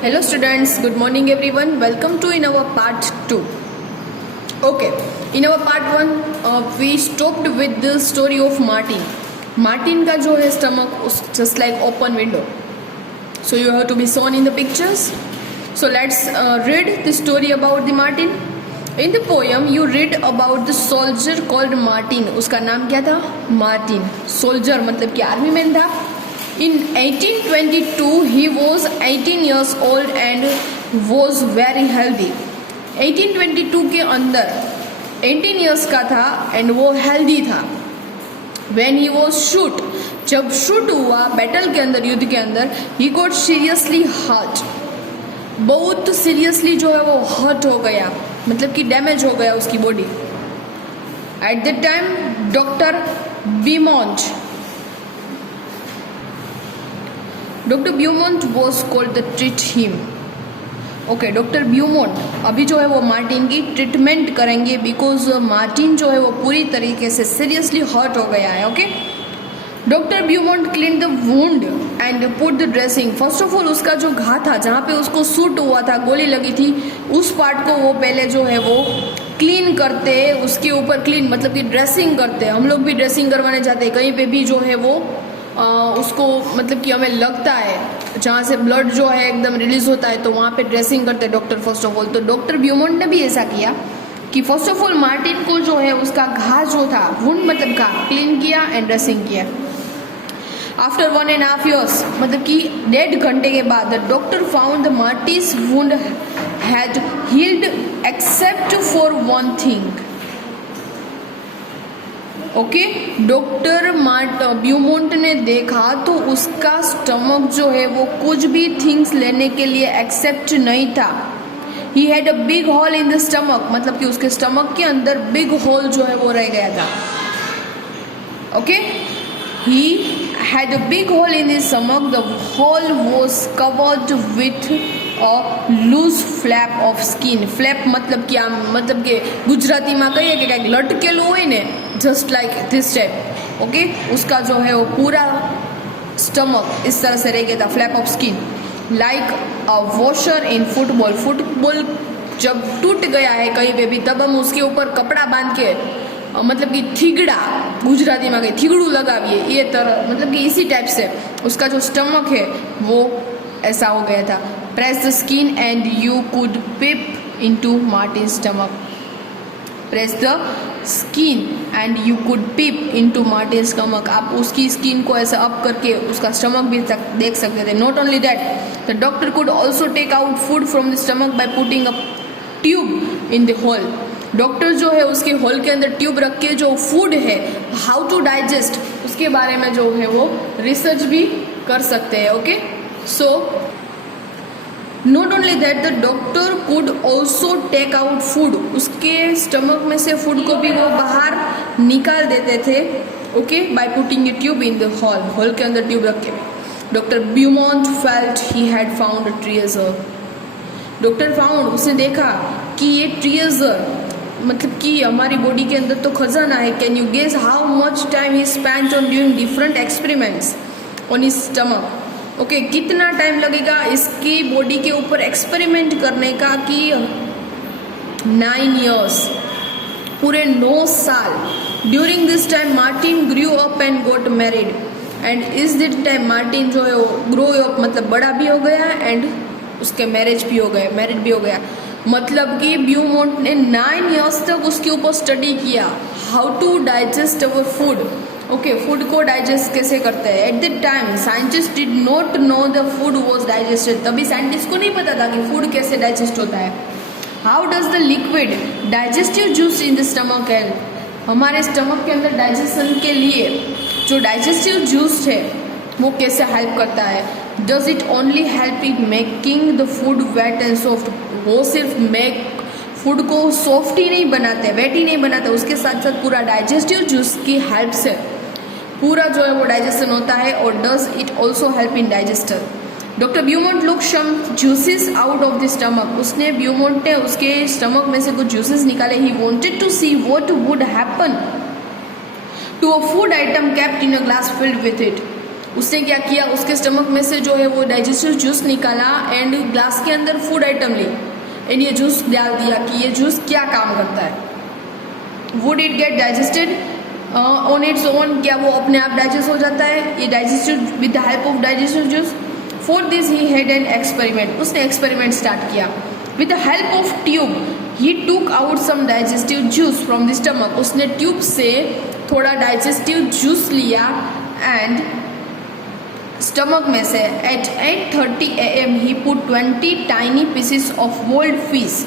Hello students, good morning everyone. Welcome to in our part 2. Okay, in our part 1 we stopped with the story of Martin. Martin का जो है stomach just like open window. So you have to be shown in the pictures. So let's read the story about the Martin. In the poem you read about the soldier called Martin. उसका नाम क्या था? Martin. Soldier मतलब कि army man था. In 1822 he was 18 years old and was very healthy. 1822 के अंदर 18 years का था and वो healthy था. When he was shoot, जब shoot हुआ बैटल के अंदर, युद्ध के अंदर, he got seriously hurt. बहुत seriously जो है वो hurt हो गया, मतलब कि डैमेज हो गया उसकी body. At that time Dr. Beaumont was called to treat him. Okay, doctor Beaumont अभी जो है वो मार्टिन की ट्रीटमेंट करेंगे बिकॉज मार्टिन जो है वो पूरी तरीके से सीरियसली हर्ट हो गया है. Okay, doctor Beaumont clean the wound and put the dressing. First of all उसका जो घा था जहाँ पे उसको सूट हुआ था, गोली लगी थी, उस पार्ट को वो पहले जो है वो क्लीन करते, उसके ऊपर क्लीन मतलब कि ड्रेसिंग करते. हम लोग भी ड्रेसिंग करवाने जाते हैं, कहीं पे भी जो है वो उसको मतलब कि हमें लगता है जहाँ से ब्लड जो है एकदम रिलीज होता है तो वहाँ पे ड्रेसिंग करते हैं डॉक्टर फर्स्ट ऑफ ऑल. तो डॉक्टर ब्यूमोंट ने भी ऐसा किया कि फर्स्ट ऑफ ऑल मार्टिन को जो है उसका घा जो था, वुंड मतलब घा, क्लीन किया एंड ड्रेसिंग किया. आफ्टर 1.5 years मतलब कि 1.5 घंटे के बाद the doctor found the Martin's wound had healed except for one thing. Okay, doctor Beaumont ने देखा तो उसका स्टमक जो है वो कुछ भी थिंग्स लेने के लिए एक्सेप्ट नहीं था. ही had a big hole in the stomach मतलब कि उसके स्टमक के अंदर बिग होल जो है वो रह गया था. Okay, he had a big hole in the stomach. The hole was covered with a loose flap of skin. Flap मतलब कि આમ मतलब કે ગુજરાતીમાં કહીએ કે કંઈક લટકેલું હોય ને, just like this type. Okay, उसका जो है वो पूरा स्टमक इस तरह से रह गया था, flap of skin like a washer in football. Football जब टूट गया है कहीं पे भी तब हम उसके ऊपर कपड़ा बांध के मतलब कि थीगड़ा, गुजराती में कहीं थीगड़ू लगाविए, ये तरह मतलब कि इसी टाइप से उसका जो स्टमक है वो ऐसा हो गया था. Press the skin and you could pip into Martin stomach. Press the skin and you could pip into Martin stomach. आप उसकी स्किन को ऐसा अप करके उसका स्टमक भी देख सकते थे. Not only that, the doctor could also take out food from the stomach by putting a tube in the hole. Doctor जो है उसके होल के अंदर ट्यूब रख के जो फूड है, हाउ टू डाइजेस्ट, उसके बारे में जो है वो रिसर्च भी कर सकते हैं. Okay, so not only that the doctor could also take out food. उसके स्टमक में से फूड को भी वो बाहर निकाल देते थे. Okay, by putting a tube in the hole, hole के अंदर ट्यूब रख के. Doctor Beaumont felt he had found a treasure. Doctor found, उसने देखा कि ये ट्रेजर मतलब कि हमारी बॉडी के अंदर तो खजाना है. Can you guess how much time he spent on doing different experiments on his stomach. Okay, कितना टाइम लगेगा इसकी बॉडी के ऊपर एक्सपेरिमेंट करने का कि 9 years, पूरे 9 साल. During this time Martin grew up and got married and इस दिस टाइम मार्टिन जो है वो ग्रो अप मतलब बड़ा भी हो गया एंड उसके मैरिड भी हो गया. मतलब कि ब्यूमोंट ने 9 years तक उसके ऊपर स्टडी किया how to digest our food. Okay, food को डाइजेस्ट कैसे करते हैं. At the time scientist did not know the food was digested. तभी साइंटिस्ट को नहीं पता था कि फूड कैसे डाइजेस्ट होता है. How does the liquid digestive juice in the stomach help. हमारे स्टमक के अंदर डाइजेशन के लिए जो डाइजेस्टिव जूस है वो कैसे हेल्प करता है. Does it only help in making the food wet and soft. वो सिर्फ मेक फूड को सॉफ्ट ही नहीं बनाते, वेट ही नहीं बनाते, उसके साथ साथ पूरा डाइजेस्टिव जूस की हेल्प से पूरा जो है वो डाइजेशन होता है. और does it also help in digester. Doctor Beaumont look some juices out of the stomach. उसने ब्यूमोंट ने उसके स्टमक में से कुछ जूसेस निकाले. He wanted to see what would happen to a food item kept in a glass filled with it. उसने क्या किया, उसके स्टमक में से जो है वो डाइजेस्टिव जूस निकाला एंड ग्लास के अंदर फूड आइटम ली एंड ये जूस डाल दिया कि ये जूस क्या काम करता है। Would it get digested on its own, क्या वो अपने आप डाइजेस्ट हो जाता है ये digestive with the help of digestive juice. For this he had an experiment, उसने एक्सपेरिमेंट स्टार्ट किया। With the help of tube he took out some digestive juice from the stomach, उसने ट्यूब से थोड़ा digestive juice लिया and stomach में से at 8:30 AM he put 20 tiny pieces of boiled fish.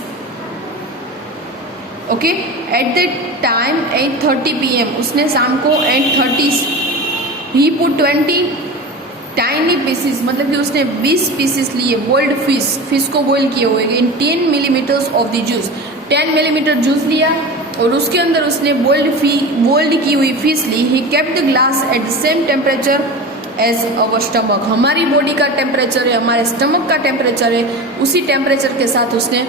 Okay, at the time 8:30 PM, उसने शाम को 8:30 ही put 20 tiny pieces, मतलब कि उसने 20 पीसेस लिए बोल्ड फिश को बॉईल किए हुए in 10 millimetres of the juice. 10 millimetre juice लिया और उसके अंदर उसने बोल्ड की हुई फिश ली। He kept the glass at the same temperature as our stomach, हमारी बॉडी का टेम्परेचर है, हमारे स्टमक का टेम्परेचर है, उसी टेम्परेचर के साथ उसने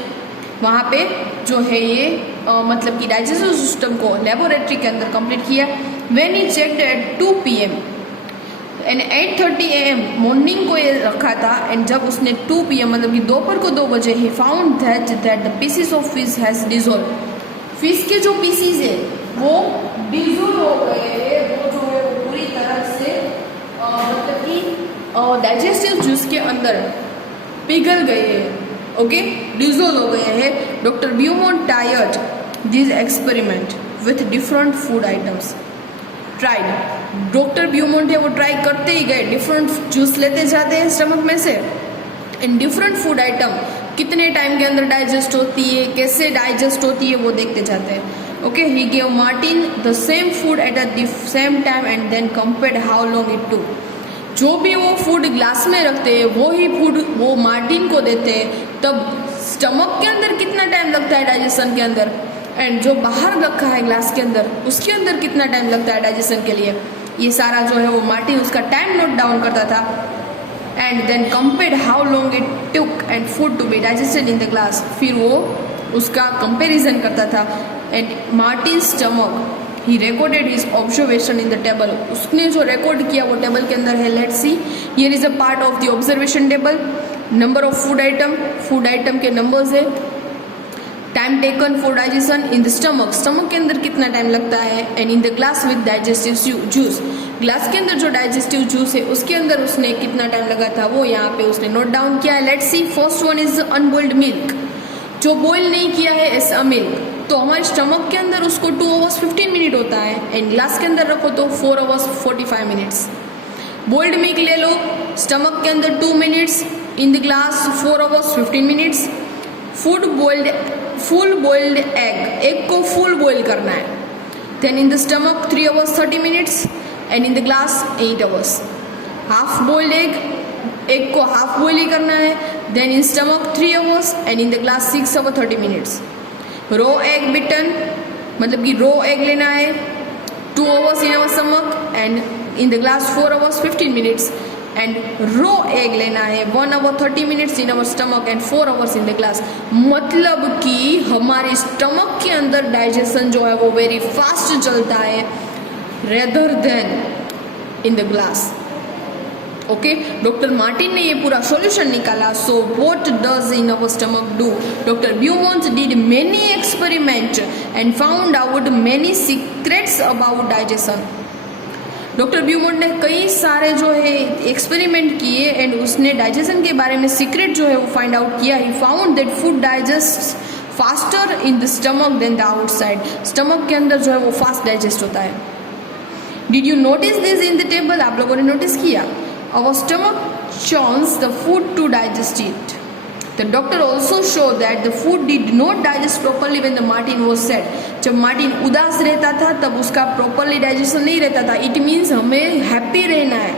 वहाँ पे जो है ये मतलब कि डाइजेस्टिव सिस्टम को लेबोरेटरी के अंदर कंप्लीट किया। When he checked at 2 PM and 8:30 AM morning को ये रखा था एंड जब उसने 2 PM मतलब कि दोपहर को 2 बजे ही found that the pieces of fish has dissolve, fish के जो पीसीज है वो डिसॉल्व हो गए हैं, वो जो है वो पूरी तरह से मतलब कि डाइजेस्टिव जूस के अंदर पिघल गए हैं। ओके, डिसॉल्व हो गए हैं। Doctor Beaumont tired this experiment with different food items tried, doctor Beaumont है वो ट्राई करते ही गए, डिफरेंट जूस लेते जाते हैं स्टमक में से एंड डिफरेंट फूड आइटम कितने टाइम के अंदर डाइजेस्ट होती है, कैसे डाइजेस्ट होती है वो देखते जाते हैं। Okay, he gave Martin the same food at the same time and then compared how long it took, जो भी वो फूड ग्लास में रखते हैं वो ही फूड वो मार्टिन को देते हैं, तब स्टमक के अंदर कितना टाइम लगता है डाइजेशन के अंदर एंड जो बाहर रखा है ग्लास के अंदर उसके अंदर कितना टाइम लगता है डाइजेशन के लिए, ये सारा जो है वो मार्टिन उसका टाइम नोट डाउन करता था and then compared how long it took and food to be digested in the glass, फिर वो उसका कंपेरिजन करता था and Martin stomach he recorded his observation in the table, उसने जो रिकॉर्ड किया वो टेबल के अंदर है। Let's see, here is a part of the observation table, number of food item के नंबर्स है, time taken for digestion in the stomach, stomach के अंदर कितना टाइम लगता है and in the glass with digestive juice, glass के अंदर जो डाइजेस्टिव जूस है उसके अंदर उसने कितना टाइम लगा था वो यहाँ पे उसने नोट डाउन किया है। Let's see, first one is unboiled milk, जो बॉइल नहीं किया है ऐसा मिल्क, तो हमारे स्टमक के अंदर उसको 2 hours 15 मिनट होता है एंड ग्लास के अंदर रखो तो 4 hours 45 मिनट्स। बॉइल्ड मिल्क ले लो, स्टमक के अंदर 2 minutes, in the glass 4 hours 15 minutes. Full boiled egg को फुल बॉइल करना है, then in the stomach 3 hours 30 minutes and in the glass 8 hours। Half boiled egg को हाफ बॉइल ही करना है, then in stomach 3 hours and in the glass 6 hours 30 minutes. Raw egg beaten मतलब कि raw egg लेना है, 2 hours in our stomach and in the glass 4 hours 15 minutes and raw egg लेना है 1 hour 30 minutes in our stomach and 4 hours in the glass, मतलब कि हमारे stomach के अंदर डाइजेशन जो है वो वेरी फास्ट चलता है rather than in the glass. Okay, doctor Martin ने ये पूरा सॉल्यूशन निकाला। So what does in our stomach do? Doctor Beaumont did many experiment and found out many secrets about digestion. Doctor Beaumont ने कई सारे जो है एक्सपेरिमेंट किए एंड उसने डाइजेशन के बारे में सीक्रेट जो है वो फाइंड आउट किया। He found that food digest faster in the stomach than the outside, stomach के अंदर जो है वो फास्ट डाइजेस्ट होता है। Did you notice this in the table? आप लोगों ने नोटिस किया? Our stomach churns the food to digest it. The doctor also showed that the food did not digest properly when the Martin was sad. जब Martin उदास रहता था तब उसका प्रॉपरली डाइजेशन नहीं रहता था। इट मीन्स हमें हैप्पी रहना है,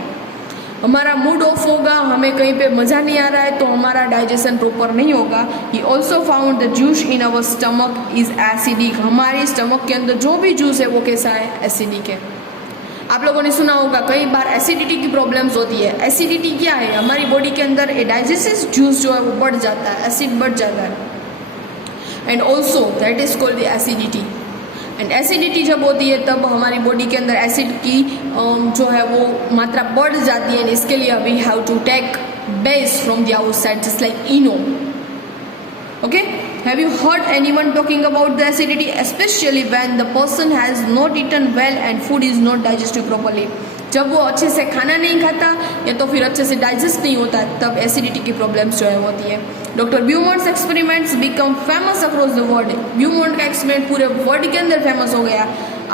हमारा मूड ऑफ होगा, हमें कहीं पे मज़ा नहीं आ रहा है तो हमारा डाइजेशन प्रॉपर नहीं होगा। He also found the juice in our stomach is acidic, हमारे स्टमक के अंदर जो भी जूस है वो कैसा है? एसिडिक है। आप लोगों ने सुना होगा कई बार एसिडिटी की प्रॉब्लम्स होती है। एसिडिटी क्या है? हमारी बॉडी के अंदर डाइजेस्टिव जूस जो है वो बढ़ जाता है, एसिड बढ़ जाता है and also that is called the acidity. And acidity जब होती है तब हमारी बॉडी के अंदर एसिड की जो है वो मात्रा बढ़ जाती है। इसके लिए we have to take base from the outside just like Eno. Okay, have you heard anyone talking about the acidity, especially when the person has not eaten well and food is not digested properly? जब वो अच्छे से खाना नहीं खाता या तो फिर अच्छे से डाइजेस्ट नहीं होता तब एसिडिटी की प्रॉब्लम्स जो है होती है। Doctor Beaumont's experiments become famous across the world. Beaumont का एक्सपेरिमेंट पूरे वर्ल्ड के अंदर फेमस हो गया।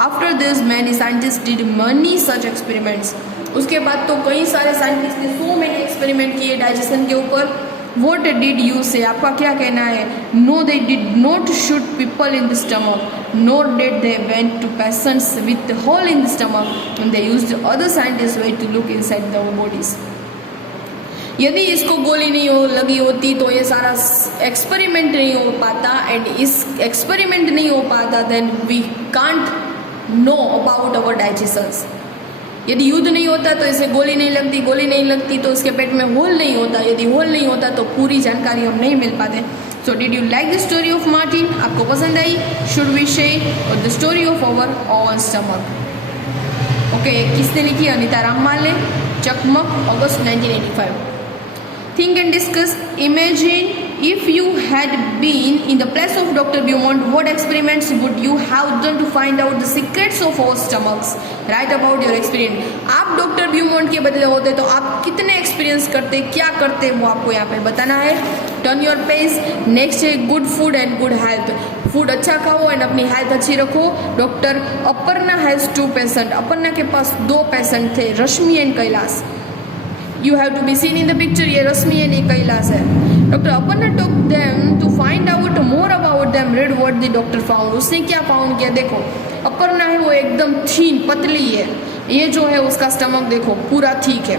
After this many scientist did many such experiments. उसके बाद तो कई सारे साइंटिस्ट ने सो मेनी एक्सपेरिमेंट किए डाइजेशन के ऊपर। What did you say? आपका क्या कहना है? No, they did not shoot people in the stomach, nor did they went to patients with the hole in the stomach, and they used other scientists way to look inside their bodies. यदि इसको गोली नहीं लगी होती तो ये सारा experiment नहीं हो पाता, एंड इस एक्सपेरिमेंट नहीं हो पाता then we can't know about our digestions. यदि युद्ध नहीं होता तो इसे गोली नहीं लगती, गोली नहीं लगती तो उसके पेट में होल नहीं होता, यदि होल नहीं होता तो पूरी जानकारी हम नहीं मिल पाते। So did you like the story of Martin? आपको पसंद आई? Should we share the story of our own stomach? Okay, किसने लिखी? अनिता रामपाल ने, चकमक, अगस्त 1985। Think and discuss. Imagine if you had been in the place of Dr. Beaumont, what experiments would you have done to find out the secrets of our stomachs? Write about your experience. आप doctor ब्यूमॉन्ट के बदले होते तो आप कितने experience करते, क्या करते, वो आपको यहाँ पे बताना है। Turn your page. नेक्स्ट है good food and good health. Food अच्छा खाओ एंड अपनी हेल्थ अच्छी रखो। Doctor Aparna has 2 patient. Aparna के पास 2 पेशेंट थे, Rashmi and Kailash. You have to be seen in the picture. ये रश्मि एंड ये कैलाश है। Doctor Aparna took them to find out more about them. Read what the doctor found. उसने क्या फाउंड किया? देखो, अपर्णा है वो एकदम थीन, पतली है। ये जो है उसका स्टमक देखो पूरा ठीक है।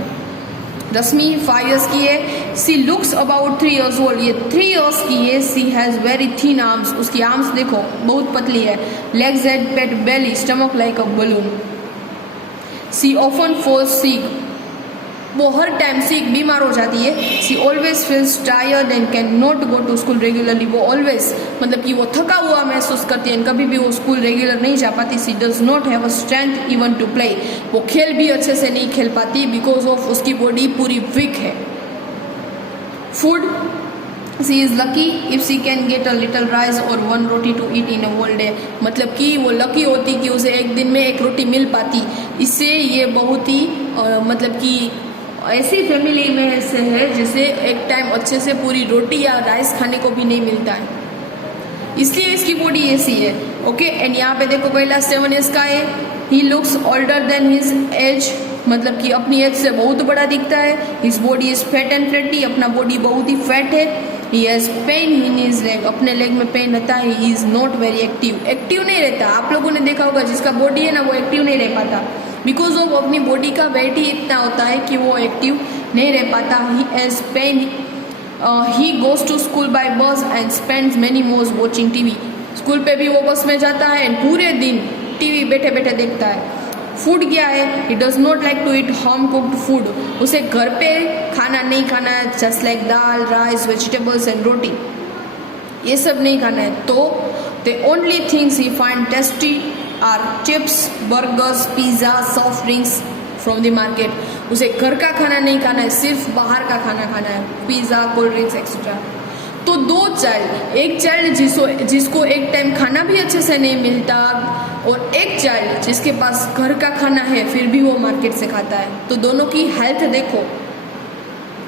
रश्मि 5 years की है। She looks about 3 years old। ये 3 years की है। She has very thin arms. उसकी आर्म्स देखो बहुत पतली है। लेग्स एंड पेट belly, stomach like a balloon. She often falls sick. वो हर टाइम सिक, बीमार हो जाती है। She always feels tired and can not go to school regularly. वो ऑलवेज मतलब कि वो थका हुआ महसूस करती है, कभी भी वो स्कूल रेगुलर नहीं जा पाती। She does not have a strength even to play. वो खेल भी अच्छे से नहीं खेल पाती बिकॉज ऑफ उसकी बॉडी पूरी वीक है। Food, she is lucky if she can get a little rice और 1 roti to eat in a whole day. मतलब कि वो लकी होती कि उसे एक दिन में 1 रोटी मिल पाती। इससे ये बहुत ही मतलब कि ऐसी फैमिली में से है जिसे एक टाइम अच्छे से पूरी रोटी या राइस खाने को भी नहीं मिलता है, इसलिए इसकी बॉडी ऐसी है। ओके, एंड यहाँ पे देखो कैलाश 7 years का है। He looks older than his age. मतलब कि अपनी एज से बहुत बड़ा दिखता है। His body is fat and flirty. अपना बॉडी बहुत ही फैट है। ही has pain in his leg. अपने लेग में पेन रहता है। He is not very active. Active नहीं रहता। आप लोगों ने देखा होगा जिसका बॉडी है ना वो एक्टिव नहीं रह पाता बिकॉज ऑफ अपनी बॉडी का वेट ही इतना होता है कि वो एक्टिव नहीं रह पाता। He has pain. He goes to school by bus and spends many hours watching TV. School पे भी वो बस में जाता है एंड पूरे दिन टीवी बैठे बैठे देखता है। फूड क्या है? He does not like to eat home cooked food. उसे घर पे खाना नहीं खाना है, just like dal, rice, vegetables and roti, ये सब नहीं खाना है। तो the only things he find tasty are chips, burgers, pizza, soft drinks from the market. उसे घर का खाना नहीं खाना है, सिर्फ बाहर का खाना खाना है, पिज़्ज़ा, कोल्ड ड्रिंक्स एक्सेट्रा। तो 2 चाइल्ड, एक चाइल्ड जिसको एक टाइम खाना भी अच्छे से नहीं मिलता और एक चाइल्ड जिसके पास घर का खाना है फिर भी वो मार्केट से खाता है। तो दोनों की हेल्थ देखो।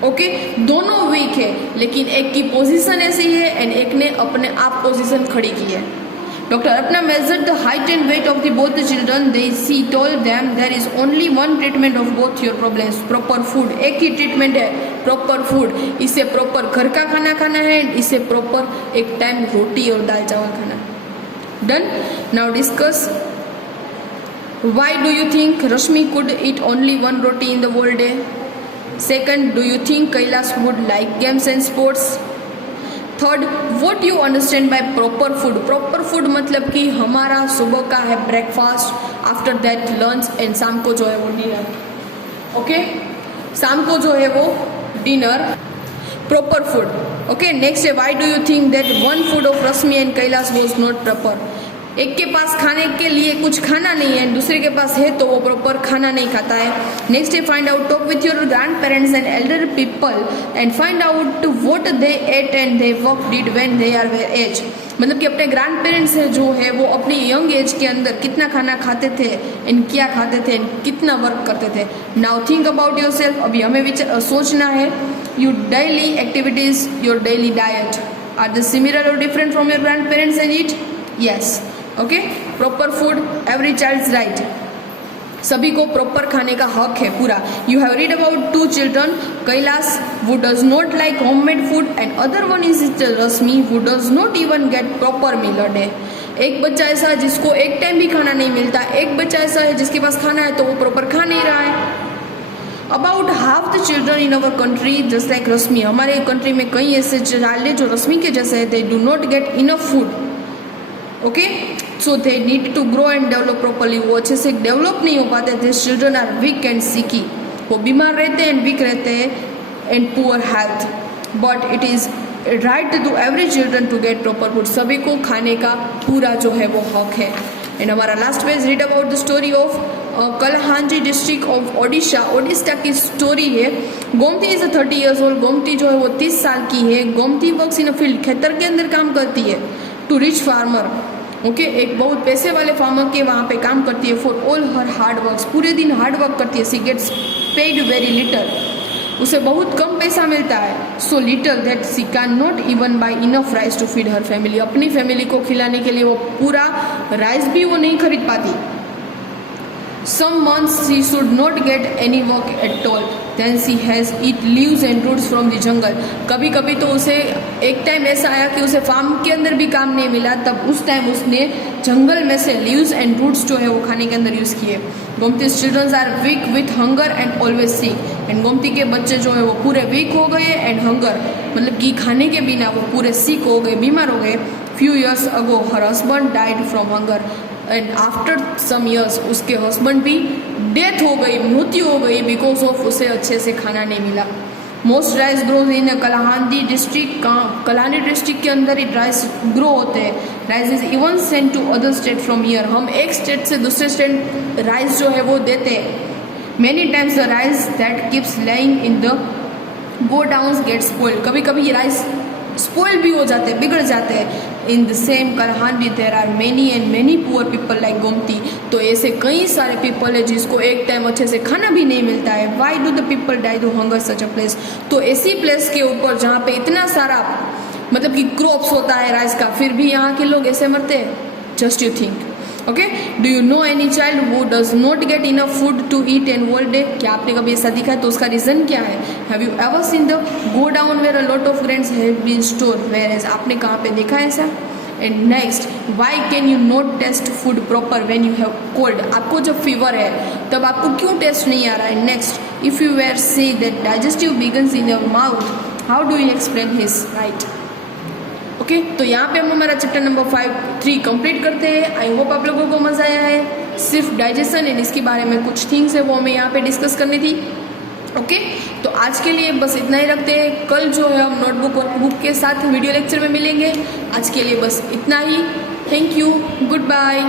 ओके, दोनों वीक है लेकिन एक की पोजीशन ऐसी है एंड एक ने अपने आप पोजीशन खड़ी की है। Dr. Apna measured the height and weight of both the children. She told them there is only one treatment of both your problems, proper food. एक ही ट्रीटमेंट है, प्रॉपर फूड। इसे प्रॉपर घर का खाना खाना है, इसे प्रॉपर एक टाइम रोटी और दाल चावल खाना है। Done. Now discuss why do you think Rashmi could eat only 1 roti in the whole day? Second, do you think Kailash would like games and sports? Third, what you understand by proper food? Proper food मतलब कि हमारा सुबह का है breakfast, after that lunch and शाम को जो है वो डिनर। ओके, शाम को जो है वो dinner, proper food. Okay, next है why do you think that 1 food of Rashmi and Kailash was not proper? एक के पास खाने के लिए कुछ खाना नहीं है, दूसरे के पास है तो वो प्रॉपर खाना नहीं खाता है। नेक्स्ट है find out, talk with your grandparents and elder people and find out what they ate and they work did when they are their age. मतलब कि अपने ग्रैंड पेरेंट्स है जो है वो अपनी यंग एज के अंदर कितना खाना खाते थे एंड क्या खाते थे एंड कितना वर्क करते थे। Now think about yourself. अभी हमें सोचना है your daily activities, your daily diet are the similar और different from your grandparents and eat? Yes. Okay, proper food every child's right. सभी को प्रॉपर खाने का हक है पूरा। You have read about 2 children, Kailash who does not like homemade food and other one is Rashmi who does not even get proper meal a day। एक बच्चा ऐसा है जिसको एक टाइम भी खाना नहीं मिलता, एक बच्चा ऐसा है जिसके पास खाना है तो वो प्रॉपर खा नहीं रहा है। About half the children in our country just like Rashmi, हमारे कंट्री में कई ऐसे चाइल्ड है जो रश्मि के जैसे है, they do not get enough food. Okay, so they need to grow and develop properly. वो अच्छे से डेवलप नहीं हो पाते। This children are weak and sickly, वो बीमार रहते हैं एंड वीक रहते हैं and poor health. But it is right to every children to get proper food. सभी को खाने का पूरा जो है वो हक है। एंड हमारा last page read about the story of Kalahandi district of Odisha. Odisha की स्टोरी है। Gomti is 30 years old। Gomti जो है वो 30 साल की है। Gomti works in a field, खेतर के अंदर काम करती है। टू रिच फार्मर, ओके, एक बहुत पैसे वाले फार्मर के वहाँ पे काम करती है। For all her hard work, पूरे दिन हार्ड वर्क करती है। She gets paid very little, उसे बहुत कम पैसा मिलता है। So little that she can not even buy enough rice to feed her family. अपनी फैमिली को खिलाने के लिए वो पूरा राइस भी वो नहीं खरीद पाती। Some months she should not get any work at all. Then she has eat leaves and roots from the jungle. कभी कभी तो उसे एक टाइम ऐसा आया कि उसे फार्म के अंदर भी काम नहीं मिला, तब उस टाइम उसने जंगल में से लीव्स एंड रूट्स जो है वो खाने के अंदर यूज़ किए। Gomti childrens are weak with hunger and always sick. And Gomti के बच्चे जो है वो पूरे वीक हो गए एंड हंगर मतलब कि खाने के बिना वो पूरे सिक हो गए, बीमार हो गए। Few years ago her husband died from hunger and after some years उसके हस्बैंड भी डेथ हो गई, मृत्यु हो गई बिकॉज ऑफ उसे अच्छे से खाना नहीं मिला। Most rice grows in Kalahandi district. Kalahandi district के अंदर ही राइस ग्रो होते हैं। Rice is even sent to other state from year. हम एक स्टेट से दूसरे स्टेट राइस जो है वो देते हैं। Many times the rice that keeps laying in the go down get spoiled. कभी कभी ये राइस स्पॉइल भी हो जाते हैं, बिगड़ जाते हैं। In the same Kalahandi there are many and many poor people like Gomti. तो ऐसे कई सारे पीपल है जिसको एक टाइम अच्छे से खाना भी नहीं मिलता है। Why do the people die to hunger such a place. तो ऐसी प्लेस के ऊपर जहाँ पे इतना सारा मतलब कि क्रॉप्स होता है राइस का, फिर भी यहाँ के लोग ऐसे मरते हैं। Just you think. Okay, do you know any child who does not get enough food to eat an whole day? क्या आपने कभी ऐसा दिखा है? तो उसका रीजन क्या है? Have you ever seen the godown where a lot of grains have been store warehouse? आपने कहाँ पे देखा है ऐसा? And next, why can you not taste food proper when you have cold? आपको जब फीवर है तब आपको क्यों टेस्ट नहीं आ रहा है? Next, if you were say that digestive begins in your mouth, how do you explain his right? Okay, तो यहाँ पे हम हमारा चैप्टर नंबर 3 कंप्लीट करते हैं। आई होप आप लोगों को मजा आया है। सिर्फ डाइजेशन एंड इसके बारे में कुछ थिंग्स है वो हमें यहाँ पे डिस्कस करनी थी। ओके, तो आज के लिए बस इतना ही रखते हैं। कल जो है हम नोटबुक और बुक के साथ वीडियो लेक्चर में मिलेंगे। आज के लिए बस इतना ही। Thank you, good bye.